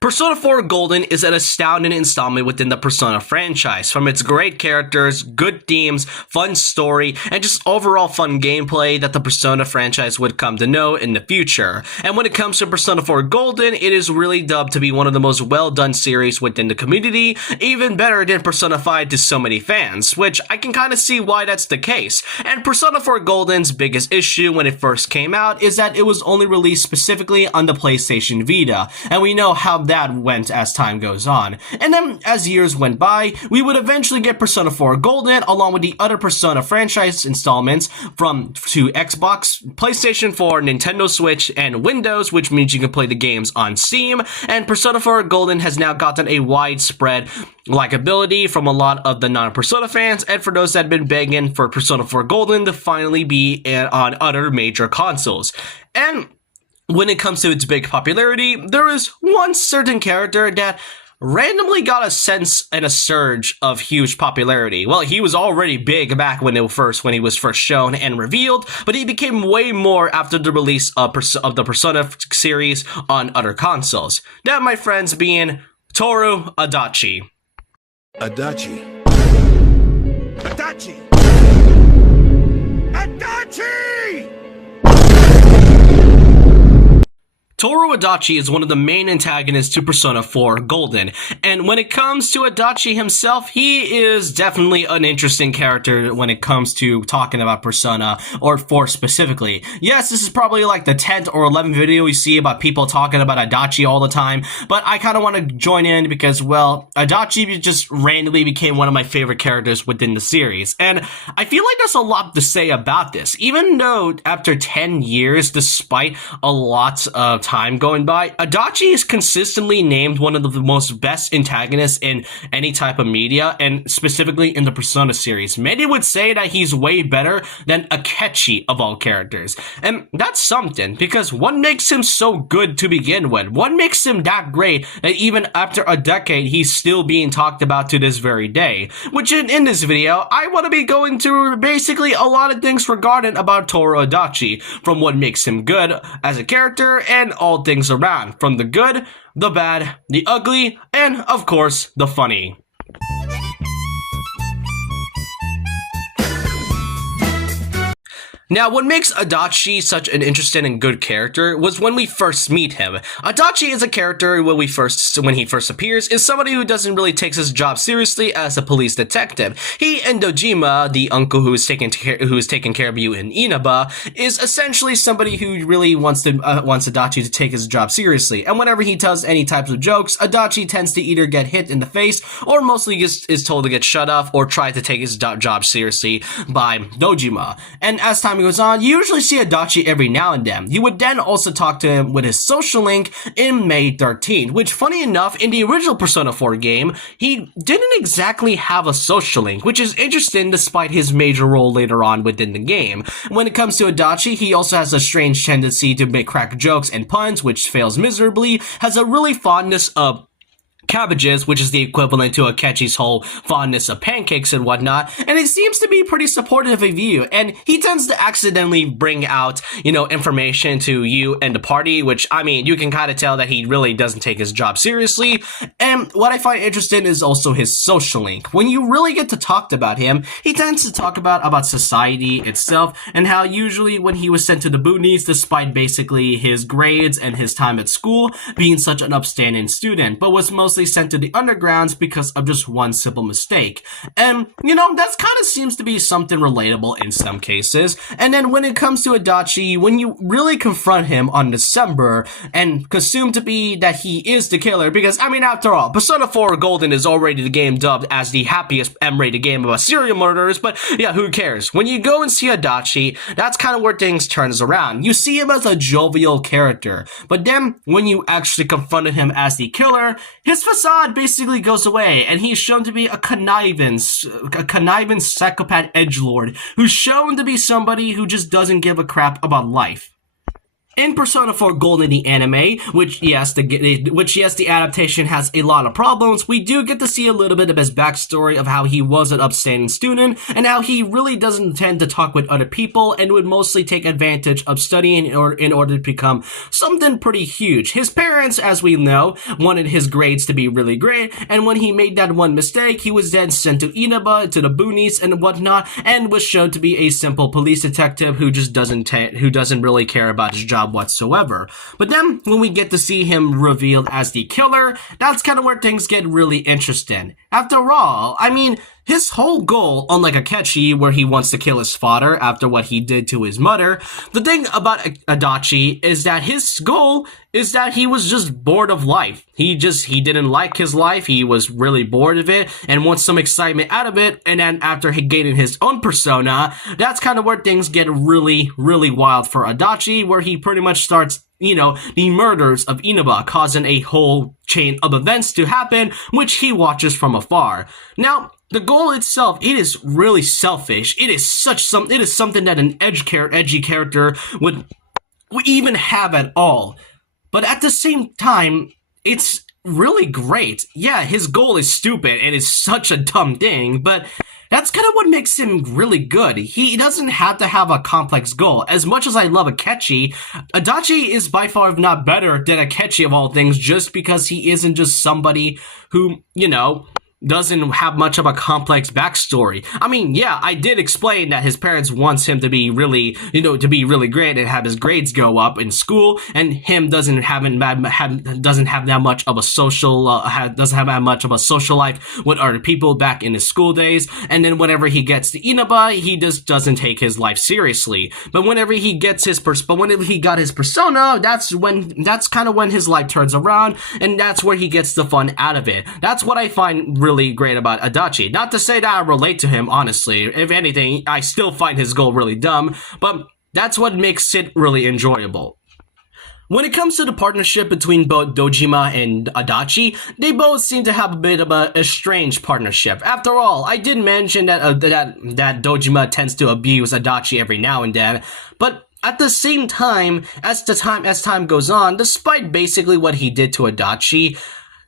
Persona 4 Golden is an astounding installment within the Persona franchise. From its great characters, good themes, fun story, and just overall fun gameplay that the Persona franchise would come to know in the future. And when it comes to Persona 4 Golden, it is really dubbed to be one of the most well-done series within the community, even better than Persona 5 to so many fans, which I can kind of see why that's the case. And Persona 4 Golden's biggest issue when it first came out is that it was only released specifically on the PlayStation Vita, and we know how that went as time goes on. And then as years went by, we would eventually get Persona 4 Golden along with the other Persona franchise installments to Xbox, PlayStation 4, Nintendo Switch, and Windows, which means you can play the games on Steam. And Persona 4 Golden has now gotten a widespread likability from a lot of the non-Persona fans, and for those that have been begging for Persona 4 Golden to finally be on other major consoles. And when it comes to its big popularity, there is one certain character that randomly got a sense and a surge of huge popularity. Well, he was already big back when he was first shown and revealed, but he became way more after the release of the Persona series on other consoles. That, my friends, being Tohru Adachi. Adachi. Adachi! Adachi! Tohru Adachi is one of the main antagonists to Persona 4 Golden, and when it comes to Adachi himself, he is definitely an interesting character when it comes to talking about Persona, or 4 specifically. Yes, this is probably like the 10th or 11th video we see about people talking about Adachi all the time, but I kind of want to join in because, well, Adachi just randomly became one of my favorite characters within the series, and I feel like there's a lot to say about this, even though after 10 years, despite a lot of time going by, Adachi is consistently named one of the most best antagonists in any type of media, and specifically in the Persona series. Many would say that he's way better than Akechi of all characters, and that's something, because what makes him so good to begin with? What makes him that great that even after a decade, he's still being talked about to this very day? Which in this video, I want to be going through basically a lot of things regarding about Tohru Adachi, from what makes him good as a character, and all things around, from the good, the bad, the ugly, and of course, the funny. Now, what makes Adachi such an interesting and good character was when we first meet him. Adachi is a character when he first appears is somebody who doesn't really take his job seriously as a police detective. He and Dojima, the uncle who is taking care of you in Inaba, is essentially somebody who really wants Adachi to take his job seriously. And whenever he tells any types of jokes, Adachi tends to either get hit in the face or mostly is told to get shut off or try to take his job seriously by Dojima. And as time goes on, you usually see Adachi every now and then. You would then also talk to him with his social link in May 13th, which, funny enough, in the original Persona 4 game, he didn't exactly have a social link, which is interesting despite his major role later on within the game. When it comes to Adachi, he also has a strange tendency to make crack jokes and puns, which fails miserably, has a really fondness of cabbages, which is the equivalent to Akechi's whole fondness of pancakes and whatnot, and he seems to be pretty supportive of you, and he tends to accidentally bring out, information to you and the party, which, I mean, you can kind of tell that he really doesn't take his job seriously. And what I find interesting is also his social link. When you really get to talk about him, he tends to talk about society itself, and how usually when he was sent to the boonies, despite basically his grades and his time at school being such an upstanding student, but was mostly sent to the undergrounds because of just one simple mistake. And, that kind of seems to be something relatable in some cases. And then when it comes to Adachi, when you really confront him on December and assume to be that he is the killer, because, I mean, after all, Persona 4 Golden is already the game dubbed as the happiest M-rated game about serial murderers, but yeah, who cares? When you go and see Adachi, that's kind of where things turns around. You see him as a jovial character, but then when you actually confronted him as the killer, his facade basically goes away, and he's shown to be a conniving psychopath edgelord who's shown to be somebody who just doesn't give a crap about life. In Persona 4 Golden, the anime, which yes, the adaptation has a lot of problems, we do get to see a little bit of his backstory of how he was an upstanding student and how he really doesn't tend to talk with other people and would mostly take advantage of studying in order to become something pretty huge. His parents, as we know, wanted his grades to be really great, and when he made that one mistake, he was then sent to Inaba, to the boonies and whatnot, and was shown to be a simple police detective who just doesn't really care about his job whatsoever. But then, when we get to see him revealed as the killer, that's kind of where things get really interesting. After all, I mean, his whole goal, unlike Akechi, where he wants to kill his father after what he did to his mother, the thing about Adachi is that his goal is that he was just bored of life. He didn't like his life, he was really bored of it, and wants some excitement out of it, and then after he gaining his own persona, that's kind of where things get really, really wild for Adachi, where he pretty much starts the murders of Inaba, causing a whole chain of events to happen, which he watches from afar. Now, the goal itself, it is really selfish. It is something that an edgy character would even have at all. But at the same time, it's really great. Yeah, his goal is stupid and it's such a dumb thing, but that's kind of what makes him really good. He doesn't have to have a complex goal. As much as I love Akechi, Adachi is by far not better than Akechi of all things, just because he isn't just somebody who, doesn't have much of a complex backstory. I mean, yeah, I did explain that his parents wants him to be really, really great and have his grades go up in school, and him doesn't have that much of a social life with other people back in his school days. And then whenever he gets to Inaba, he just doesn't take his life seriously. But whenever he got his persona, that's kind of when his life turns around, and that's where he gets the fun out of it. That's what I find really great about Adachi. Not to say that I relate to him, honestly. If anything, I still find his goal really dumb, but that's what makes it really enjoyable. When it comes to the partnership between both Dojima and Adachi, they both seem to have a bit of a strange partnership. After all, I did mention that Dojima tends to abuse Adachi every now and then, but at the same time, as time goes on, despite basically what he did to Adachi,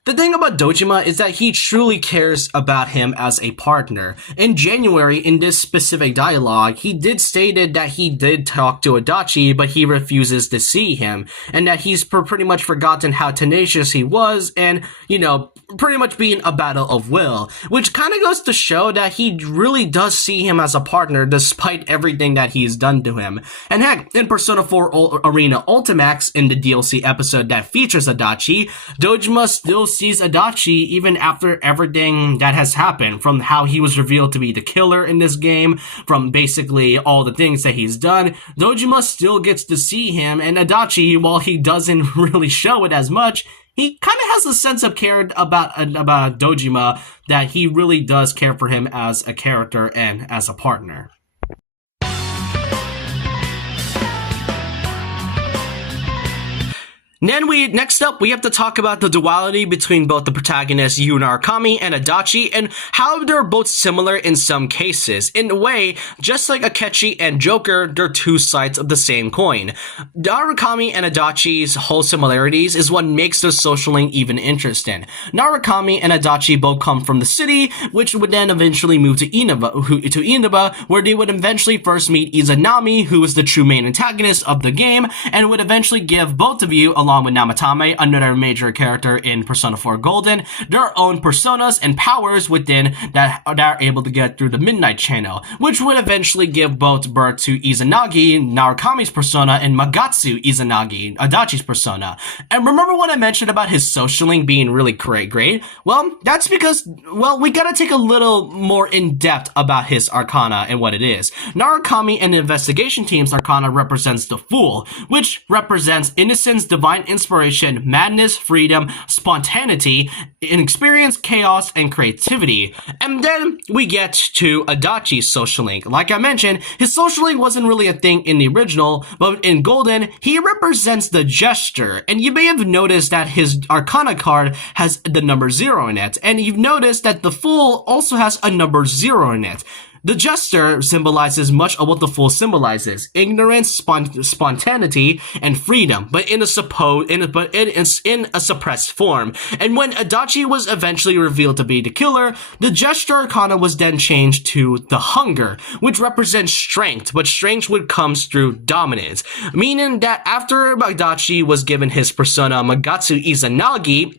the thing about Dojima is that he truly cares about him as a partner. In January, in this specific dialogue, he did stated that he did talk to Adachi, but he refuses to see him, and that he's pretty much forgotten how tenacious he was, and, pretty much being a battle of will, which kind of goes to show that he really does see him as a partner despite everything that he's done to him. And heck, in Persona 4 Arena Ultimax, in the DLC episode that features Adachi, Dojima still sees Adachi even after everything that has happened, from how he was revealed to be the killer in this game, from basically all the things that he's done. Dojima still gets to see him, and Adachi, while he doesn't really show it as much, he kind of has a sense of care about Dojima, that he really does care for him as a character and as a partner. Then next up, we have to talk about the duality between both the protagonists Yu Narukami and Adachi, and how they're both similar in some cases. In a way, just like Akechi and Joker, they're two sides of the same coin. Narukami and Adachi's whole similarities is what makes their social link even interesting. Narukami and Adachi both come from the city, which would then eventually move to Inaba, where they would eventually first meet Izanami, who is the true main antagonist of the game, and would eventually give both of you, along with Namatame, another major character in Persona 4 Golden, their own personas and powers within that are able to get through the Midnight Channel, which would eventually give both birth to Izanagi, Narukami's persona, and Magatsu Izanagi, Adachi's persona. And remember what I mentioned about his social link being really great? Well, that's because, we gotta take a little more in-depth about his arcana and what it is. Narukami and the investigation team's arcana represents the Fool, which represents innocence, divine inspiration, madness, freedom, spontaneity, inexperience, chaos, and creativity. And then we get to Adachi's social link. Like I mentioned, his social link wasn't really a thing in the original, but in Golden, he represents the gesture. And you may have noticed that his Arcana card has the number 0 in it. And you've noticed that the Fool also has a number 0 in it. The jester symbolizes much of what the fool symbolizes: ignorance, spontaneity, and freedom, but in a suppressed form. And when Adachi was eventually revealed to be the killer, the gesture arcana was then changed to the hunger, which represents strength, but strength would comes through dominance, meaning that after Adachi was given his persona Magatsu Izanagi,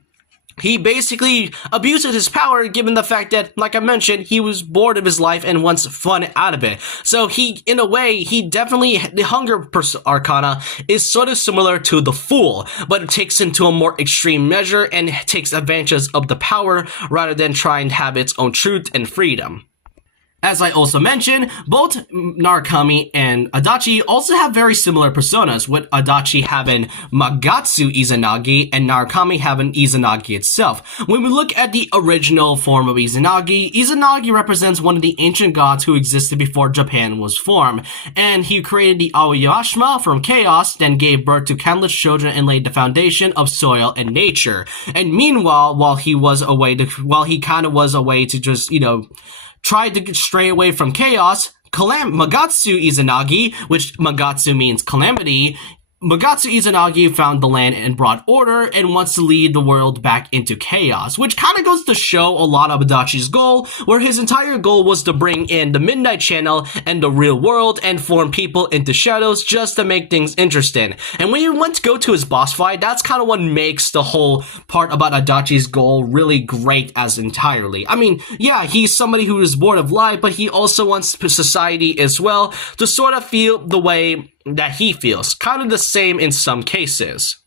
he basically abused his power, given the fact that, like I mentioned, he was bored of his life and wants fun out of it. So in a way, the hunger arcana is sort of similar to the fool, but it takes into a more extreme measure and takes advantage of the power rather than trying to have its own truth and freedom. As I also mentioned, both Narukami and Adachi also have very similar personas, with Adachi having Magatsu Izanagi and Narukami having Izanagi itself. When we look at the original form of Izanagi, Izanagi represents one of the ancient gods who existed before Japan was formed, and he created the Aoyashima from chaos, then gave birth to countless children and laid the foundation of soil and nature. And meanwhile, while he kind of was a way to just, tried to stray away from chaos, Magatsu Izanagi, which Magatsu means calamity, Magatsu Izanagi found the land and brought order and wants to lead the world back into chaos, which kind of goes to show a lot of Adachi's goal, where his entire goal was to bring in the Midnight Channel and the real world and form people into shadows just to make things interesting. And when you went to go to his boss fight, that's kind of what makes the whole part about Adachi's goal really great as entirely. I mean, yeah, he's somebody who is bored of life, but he also wants society as well to sort of feel the way that he feels, kind of the same in some cases.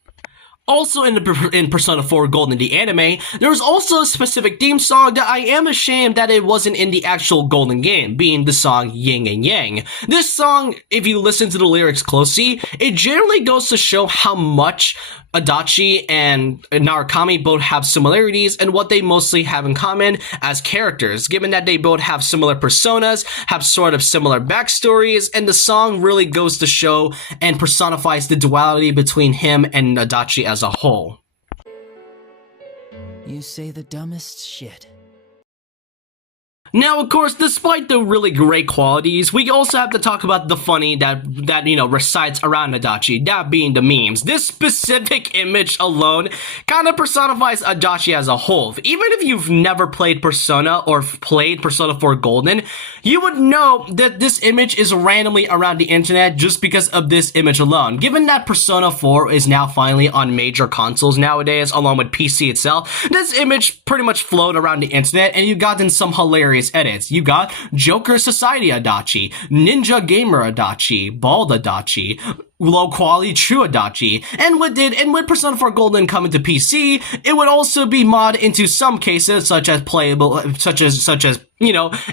Also in Persona 4 Golden, the anime, there was also a specific theme song that I am ashamed that it wasn't in the actual Golden game, being the song Yin and Yang. This song, if you listen to the lyrics closely, it generally goes to show how much Adachi and Narukami both have similarities and what they mostly have in common as characters, given that they both have similar personas, have sort of similar backstories, and the song really goes to show and personifies the duality between him and Adachi as a whole. You say the dumbest shit. Now, of course, despite the really great qualities, we also have to talk about the funny that resides around Adachi, that being the memes. This specific image alone kind of personifies Adachi as a whole. Even if you've never played Persona or played Persona 4 Golden, you would know that this image is randomly around the internet just because of this image alone. Given that Persona 4 is now finally on major consoles nowadays, along with PC itself, this image pretty much flowed around the internet, and you got in some hilarious edits. You got Joker Society Adachi, Ninja Gamer Adachi, Bald Adachi, low quality true Adachi, and with Persona 4 Golden coming to PC, it would also be modded into some cases, such as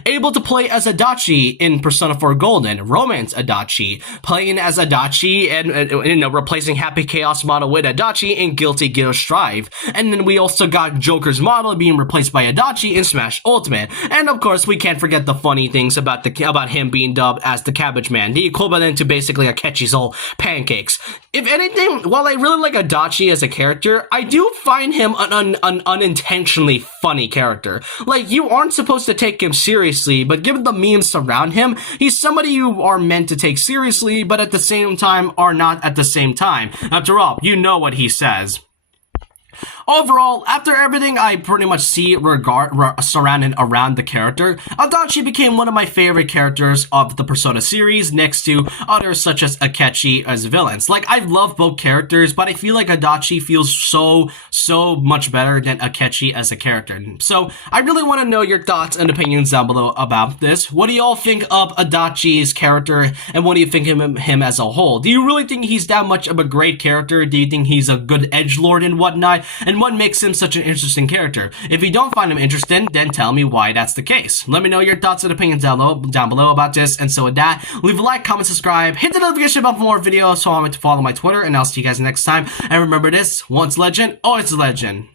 able to play as Adachi in Persona 4 Golden, Romance Adachi, playing as Adachi and replacing Happy Chaos model with Adachi in Guilty Gear Strive. And then we also got Joker's model being replaced by Adachi in Smash Ultimate. And of course, we can't forget the funny things about him being dubbed as the Cabbage Man, the equivalent to basically Akechi's whole pancakes. If anything, while I really like Adachi as a character, I do find him an unintentionally funny character. Like, you aren't supposed to take him seriously, but given the memes surround him, he's somebody you are meant to take seriously, but at the same time are not at the same time. After all, you know what he says. Overall, after everything I pretty much see surrounded around the character, Adachi became one of my favorite characters of the Persona series, next to others such as Akechi as villains. Like, I love both characters, but I feel like Adachi feels so much better than Akechi as a character. So, I really want to know your thoughts and opinions down below about this. What do y'all think of Adachi's character, and what do you think of him as a whole? Do you really think he's that much of a great character? Do you think he's a good edgelord and whatnot? And what makes him such an interesting character? If you don't find him interesting, then tell me why that's the case. Let me know your thoughts and opinions down below about this. And so with that, leave a like, comment, subscribe, hit the notification bell for more videos so I'm to follow my Twitter, and I'll see you guys next time. And remember this, once legend, always a legend.